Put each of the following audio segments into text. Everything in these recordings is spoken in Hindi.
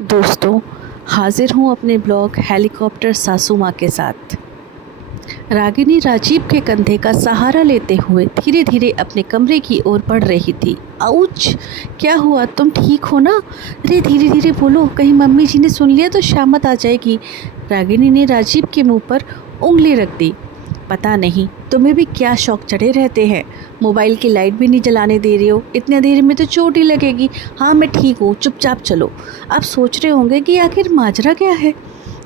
दोस्तों, हाजिर हूँ अपने ब्लॉग हेलीकॉप्टर सासू माँ के साथ। रागिनी राजीव के कंधे का सहारा लेते हुए धीरे धीरे अपने कमरे की ओर बढ़ रही थी। आउच! क्या हुआ? तुम ठीक हो ना? अरे धीरे धीरे बोलो, कहीं मम्मी जी ने सुन लिया तो शामत आ जाएगी। रागिनी ने राजीव के मुंह पर उंगली रख दी। पता नहीं तुम्हें भी क्या शौक चढ़े रहते हैं। मोबाइल की लाइट भी नहीं जलाने दे रही हो, इतनी देर में तो चोट ही लगेगी। हाँ मैं ठीक हूँ, चुपचाप चलो। आप सोच रहे होंगे कि आखिर माजरा क्या है।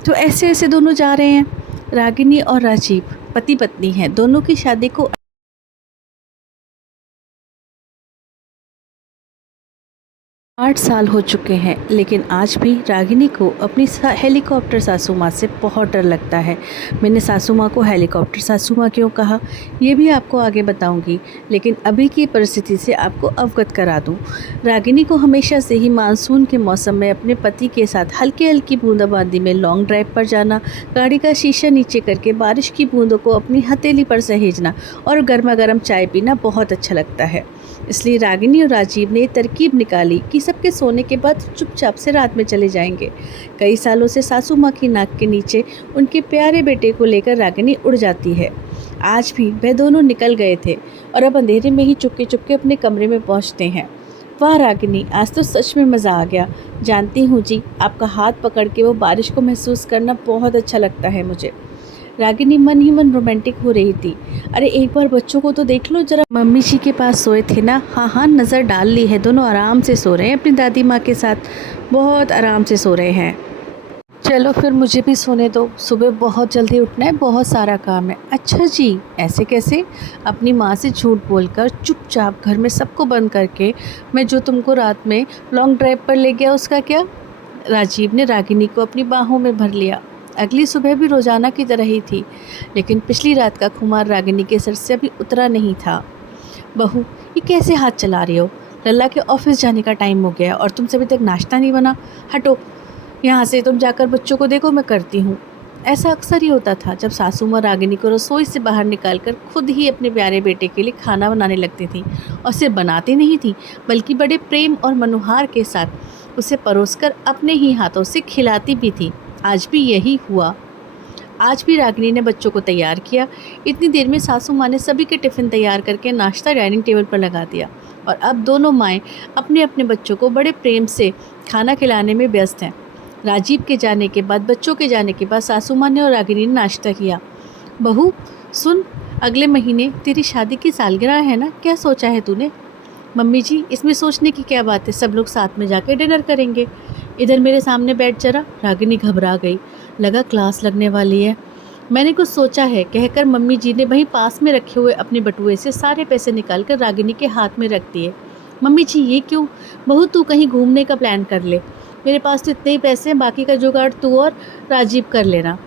तो ऐसे ऐसे दोनों जा रहे हैं। रागिनी और राजीव पति पत्नी हैं। दोनों की शादी को 8 साल हो चुके हैं, लेकिन आज भी रागिनी को अपनी हेलीकॉप्टर सासू माँ से बहुत डर लगता है। मैंने सासू माँ को हेलीकॉप्टर सासू माँ क्यों कहा, ये भी आपको आगे बताऊंगी, लेकिन अभी की परिस्थिति से आपको अवगत करा दूं। रागिनी को हमेशा से ही मानसून के मौसम में अपने पति के साथ हल्की हल्की बूंदाबांदी में लॉन्ग ड्राइव पर जाना, गाड़ी का शीशा नीचे करके बारिश की बूंदों को अपनी हथेली पर सहेजना और गर्मा गर्म चाय पीना बहुत अच्छा लगता है। इसलिए रागिनी और राजीव ने तरकीब निकाली कि सबके सोने के बाद चुपचाप से रात में चले जाएंगे। कई सालों से सासू माँ की नाक के नीचे उनके प्यारे बेटे को लेकर रागिनी उड़ जाती है। आज भी वह दोनों निकल गए थे और अब अंधेरे में ही चुपके चुपके अपने कमरे में पहुँचते हैं। वाह रागिनी, आज तो सच में मज़ा आ गया। जानती हूँ जी, आपका हाथ पकड़ के वो बारिश को महसूस करना बहुत अच्छा लगता है मुझे। रागिनी मन ही मन रोमांटिक हो रही थी। अरे एक बार बच्चों को तो देख लो जरा, मम्मी जी के पास सोए थे ना। हाँ हाँ, नज़र डाल ली है, दोनों आराम से सो रहे हैं अपनी दादी माँ के साथ, बहुत आराम से सो रहे हैं। चलो फिर मुझे भी सोने दो, सुबह बहुत जल्दी उठना है, बहुत सारा काम है। अच्छा जी, ऐसे कैसे? अपनी माँ से झूठ बोलकर चुपचाप घर में सबको बंद करके मैं जो तुमको रात में लॉन्ग ड्राइव पर ले गया उसका क्या? राजीव ने रागिनी को अपनी बाहों में भर लिया। अगली सुबह भी रोजाना की तरह ही थी, लेकिन पिछली रात का खुमार रागिनी के सर से अभी उतरा नहीं था। बहू, ये कैसे हाथ चला रही हो? लल्ला के ऑफिस जाने का टाइम हो गया और तुमसे अभी तक नाश्ता नहीं बना। हटो यहाँ से, तुम जाकर बच्चों को देखो, मैं करती हूँ। ऐसा अक्सर ही होता था जब सासू माँ रागिनी को रसोई से बाहर निकालकर खुद ही अपने प्यारे बेटे के लिए खाना बनाने लगती थी, और सिर्फ बनाती नहीं थी बल्कि बड़े प्रेम और मनुहार के साथ उसे परोसकर अपने ही हाथों से खिलाती भी थी। आज भी यही हुआ। आज भी रागिनी ने बच्चों को तैयार किया। इतनी देर में सासू माँ ने सभी के टिफ़िन तैयार करके नाश्ता डाइनिंग टेबल पर लगा दिया, और अब दोनों माएँ अपने अपने बच्चों को बड़े प्रेम से खाना खिलाने में व्यस्त हैं। राजीव के जाने के बाद, बच्चों के जाने के बाद सासू माँ ने और रागिनी ने नाश्ता किया। बहू सुन, अगले महीने तेरी शादी की सालगिरह है ना, क्या सोचा है तूने? मम्मी जी, इसमें सोचने की क्या बात है, सब लोग साथ में जाके डिनर करेंगे। इधर मेरे सामने बैठ जरा। रागिनी घबरा गई, लगा क्लास लगने वाली है। मैंने कुछ सोचा है, कहकर मम्मी जी ने वहीं पास में रखे हुए अपने बटुए से सारे पैसे निकालकर रागिनी के हाथ में रख दिए। मम्मी जी ये क्यों? बहू तू कहीं घूमने का प्लान कर ले, मेरे पास तो इतने ही पैसे हैं, बाकी का जुगाड़ तू और राजीव कर लेना।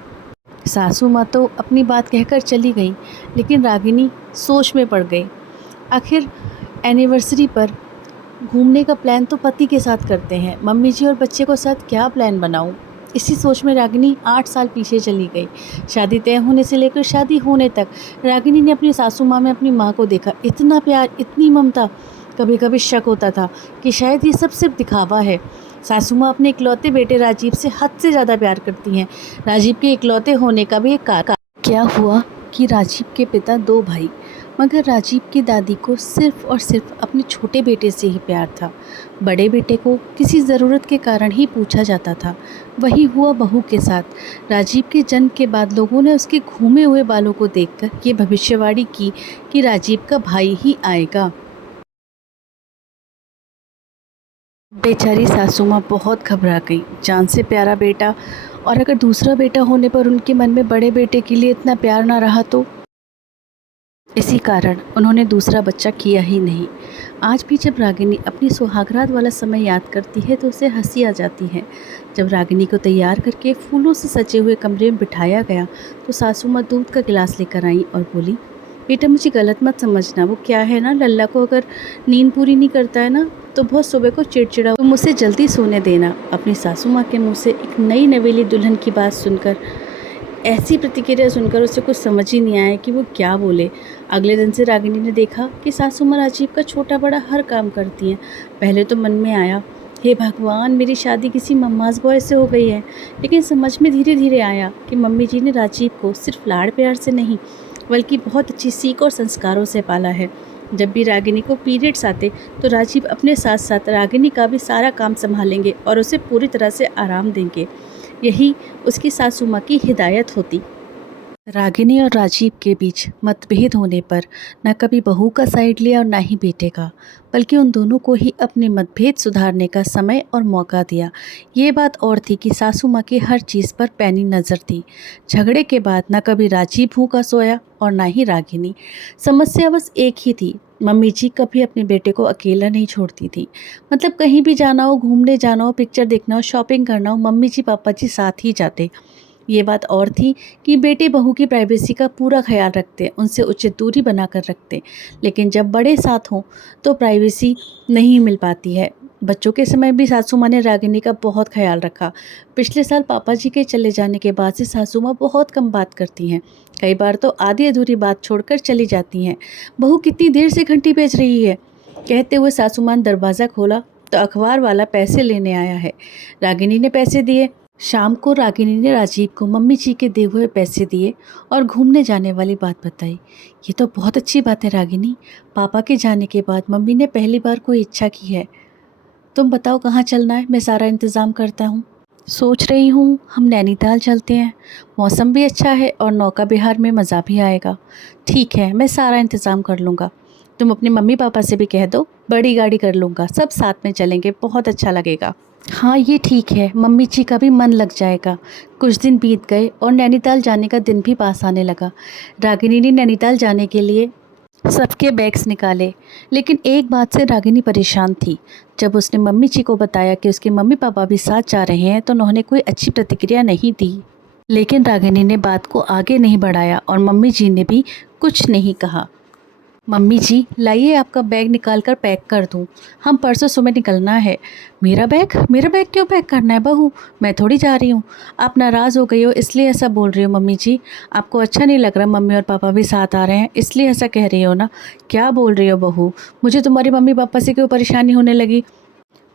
सासू माँ तो अपनी बात कहकर चली गई, लेकिन रागिनी सोच में पड़ गई। आखिर एनिवर्सरी पर घूमने का प्लान तो पति के साथ करते हैं, मम्मी जी और बच्चे को साथ क्या प्लान बनाऊं? इसी सोच में रागिनी 8 साल पीछे चली गई। शादी तय होने से लेकर शादी होने तक रागिनी ने अपनी सासू माँ में अपनी माँ को देखा। इतना प्यार, इतनी ममता। कभी कभी शक होता था कि शायद ये सब सिर्फ दिखावा है। सासू माँ अपने इकलौते बेटे राजीव से हद से ज़्यादा प्यार करती हैं। राजीव के इकलौते होने का भी एक कारण। क्या हुआ कि राजीव के पिता 2 भाई, मगर राजीव की दादी को सिर्फ़ और सिर्फ अपने छोटे बेटे से ही प्यार था। बड़े बेटे को किसी ज़रूरत के कारण ही पूछा जाता था। वही हुआ बहू के साथ। राजीव के जन्म के बाद लोगों ने उसके घूमे हुए बालों को देखकर ये भविष्यवाणी की कि राजीव का भाई ही आएगा। बेचारी सासू माँ बहुत घबरा गई। जान से प्यारा बेटा, और अगर दूसरा बेटा होने पर उनके मन में बड़े बेटे के लिए इतना प्यार ना रहा तो? इसी कारण उन्होंने दूसरा बच्चा किया ही नहीं। आज भी जब रागिनी अपनी सुहागरात वाला समय याद करती है तो उसे हंसी आ जाती है। जब रागिनी को तैयार करके फूलों से सजे हुए कमरे में बिठाया गया तो सासू माँ दूध का गिलास लेकर आई और बोली, बेटा मुझे गलत मत समझना, वो क्या है ना, लल्ला को अगर नींद पूरी नहीं करता है ना तो बहुत सुबह को चिड़चिड़ा, तो मुझसे जल्दी सोने देना। अपनी सासू माँ के मुँह से एक नई नवेली दुल्हन की बात सुनकर, ऐसी प्रतिक्रिया सुनकर उसे कुछ समझ ही नहीं आया कि वो क्या बोले। अगले दिन से रागिनी ने देखा कि सासू माँ राजीव का छोटा बड़ा हर काम करती हैं। पहले तो मन में आया हे भगवान, मेरी शादी किसी मम्माज़ बॉय से हो गई है। लेकिन समझ में धीरे धीरे आया कि मम्मी जी ने राजीव को सिर्फ लाड़ प्यार से नहीं, बल्कि बहुत अच्छी सीख और संस्कारों से पाला है। जब भी रागिनी को पीरियड्स आते तो राजीव अपने साथ साथ रागिनी का भी सारा काम संभालेंगे और उसे पूरी तरह से आराम देंगे। यही उसकी सासू माँ की हिदायत होती। रागिनी और राजीव के बीच मतभेद होने पर न कभी बहू का साइड लिया और न ही बेटे का, बल्कि उन दोनों को ही अपने मतभेद सुधारने का समय और मौका दिया। ये बात और थी कि सासू माँ की हर चीज़ पर पैनी नज़र थी। झगड़े के बाद न कभी राजीव भूखा सोया और न ही रागिनी। समस्या बस एक ही थी, मम्मी जी कभी अपने बेटे को अकेला नहीं छोड़ती थी। मतलब कहीं भी जाना हो, घूमने जाना हो, पिक्चर देखना हो, शॉपिंग करना हो, मम्मी जी पापा जी साथ ही जाते। ये बात और थी कि बेटे बहू की प्राइवेसी का पूरा ख्याल रखते, उनसे उचित दूरी बनाकर रखते। लेकिन जब बड़े साथ हों तो प्राइवेसी नहीं मिल पाती है। बच्चों के समय भी सासू माँ ने रागिनी का बहुत ख्याल रखा। पिछले साल पापा जी के चले जाने के बाद से सासू माँ बहुत कम बात करती हैं। कई बार तो आधी अधूरी बात छोड़कर चली जाती हैं। बहू कितनी देर से घंटी बज रही है, कहते हुए सासू माँ ने दरवाज़ा खोला तो अखबार वाला पैसे लेने आया है। रागिनी ने पैसे दिए। शाम को रागिनी ने राजीव को मम्मी जी के दिए हुए पैसे दिए और घूमने जाने वाली बात बताई। ये तो बहुत अच्छी बात है रागिनी, पापा के जाने के बाद मम्मी ने पहली बार कोई इच्छा की है। तुम बताओ कहाँ चलना है, मैं सारा इंतज़ाम करता हूँ। सोच रही हूँ हम नैनीताल चलते हैं, मौसम भी अच्छा है और नौका विहार में मज़ा भी आएगा। ठीक है, मैं सारा इंतज़ाम कर लूँगा। तुम अपने मम्मी पापा से भी कह दो, बड़ी गाड़ी कर लूँगा, सब साथ में चलेंगे, बहुत अच्छा लगेगा। हाँ ये ठीक है, मम्मी जी का भी मन लग जाएगा। कुछ दिन बीत गए और नैनीताल जाने का दिन भी पास आने लगा। रागिनी ने नैनीताल जाने के लिए सबके बैग्स निकाले, लेकिन एक बात से रागिनी परेशान थी। जब उसने मम्मी जी को बताया कि उसके मम्मी पापा भी साथ जा रहे हैं तो उन्होंने कोई अच्छी प्रतिक्रिया नहीं दी। लेकिन रागिनी ने बात को आगे नहीं बढ़ाया और मम्मी जी ने भी कुछ नहीं कहा। मम्मी जी लाइए आपका बैग निकाल कर पैक कर दूं, हम परसों सुबह निकलना है। मेरा बैग क्यों पैक करना है बहू, मैं थोड़ी जा रही हूँ। आप नाराज़ हो गई हो इसलिए ऐसा बोल रही हो मम्मी जी, आपको अच्छा नहीं लग रहा मम्मी और पापा भी साथ आ रहे हैं इसलिए ऐसा कह रही हो ना। क्या बोल रही हो बहू, मुझे तुम्हारे मम्मी पापा से क्यों परेशानी होने लगी।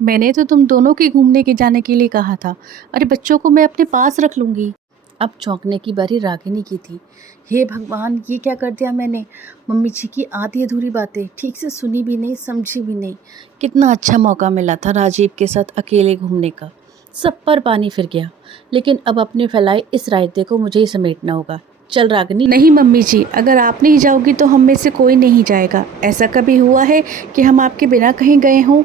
मैंने तो तुम दोनों के घूमने के जाने के लिए कहा था। अरे बच्चों को मैं अपने पास रख लूँगी। अब चौंकने की बारी रागिनी की थी। हे भगवान, ये क्या कर दिया मैंने। मम्मी जी की आधी अधूरी बातें ठीक से सुनी भी नहीं, समझी भी नहीं। कितना अच्छा मौका मिला था राजीव के साथ अकेले घूमने का, सब पर पानी फिर गया। लेकिन अब अपने फैलाए इस रायते को मुझे ही समेटना होगा। चल रागिनी। नहीं मम्मी जी, अगर आप नहीं जाओगी तो हम में से कोई नहीं जाएगा। ऐसा कभी हुआ है कि हम आपके बिना कहीं गए हों।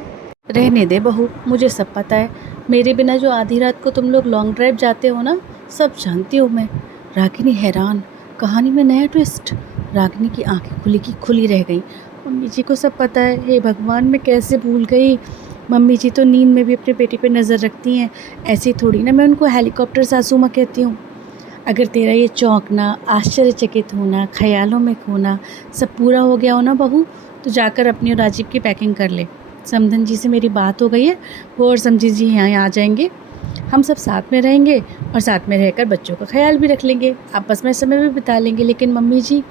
रहने दे बहू, मुझे सब पता है। मेरे बिना जो आधी रात को तुम लोग लॉन्ग ड्राइव जाते हो ना, सब जानती हूँ मैं। रागिनी हैरान, कहानी में नया ट्विस्ट। रागिनी की आंखें खुली की खुली रह गई। मम्मी जी को सब पता है, हे भगवान मैं कैसे भूल गई। मम्मी जी तो नींद में भी अपने बेटे पे नज़र रखती हैं, ऐसे थोड़ी ना मैं उनको हेलीकॉप्टर सासू माँ कहती हूँ। अगर तेरा ये चौंकना, आश्चर्यचकित होना, ख्यालों में खोना सब पूरा हो गया हो ना बहू, तो जाकर अपनी और राजीव की पैकिंग कर ले। समधन जी से मेरी बात हो गई है, वो और समझी जी यहाँ आ जाएंगे। हम सब साथ में रहेंगे और साथ में रहकर बच्चों का ख्याल भी रख लेंगे, आपस में समय भी बिता लेंगे। लेकिन मम्मी जी,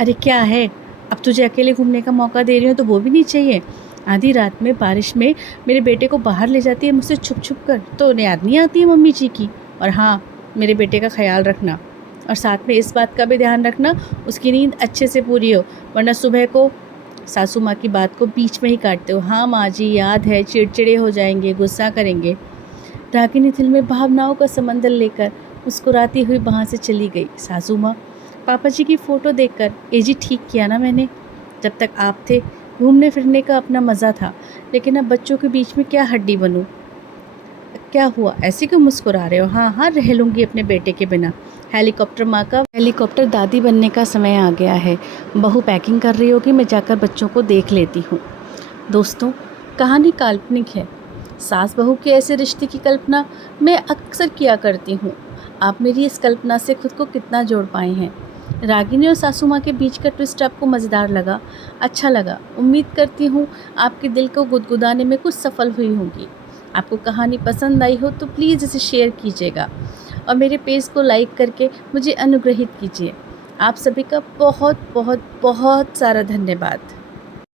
अरे क्या है, अब तुझे अकेले घूमने का मौका दे रही हूँ तो वो भी नहीं चाहिए। आधी रात में बारिश में मेरे बेटे को बाहर ले जाती है मुझसे छुप छुप कर, तो उन्हें याद नहीं आती है मम्मी जी की। और हाँ, मेरे बेटे का ख्याल रखना और साथ में इस बात का भी ध्यान रखना उसकी नींद अच्छे से पूरी हो, वरना सुबह को सासू माँ की बात को बीच में ही काटते हो। हाँ माँ जी याद है, चिड़चिड़े हो जाएंगे, गुस्सा करेंगे। रागिनी दिल में भावनाओं का समंदर लेकर मुस्कुराती हुई वहाँ से चली गई। सासू माँ पापा जी की फ़ोटो देखकर, ए जी ठीक किया ना मैंने, जब तक आप थे घूमने फिरने का अपना मज़ा था, लेकिन अब बच्चों के बीच में क्या हड्डी बनूँ। क्या हुआ, ऐसे क्यों मुस्कुरा रहे हो। हाँ हाँ रह लूँगी अपने बेटे के बिना। हेलीकॉप्टर माँ का हेलीकॉप्टर दादी बनने का समय आ गया है। बहू पैकिंग कर रही होगी, मैं जाकर बच्चों को देख लेती हूँ। दोस्तों, कहानी काल्पनिक है। सास बहू के ऐसे रिश्ते की कल्पना मैं अक्सर किया करती हूँ। आप मेरी इस कल्पना से खुद को कितना जोड़ पाए हैं। रागिनी और सासू माँ के बीच का ट्विस्ट आपको मज़ेदार लगा, अच्छा लगा। उम्मीद करती हूँ आपके दिल को गुदगुदाने में कुछ सफल हुई होगी। आपको कहानी पसंद आई हो तो प्लीज़ इसे शेयर कीजिएगा और मेरे पेज को लाइक करके मुझे अनुग्रहित कीजिए। आप सभी का बहुत बहुत बहुत सारा धन्यवाद।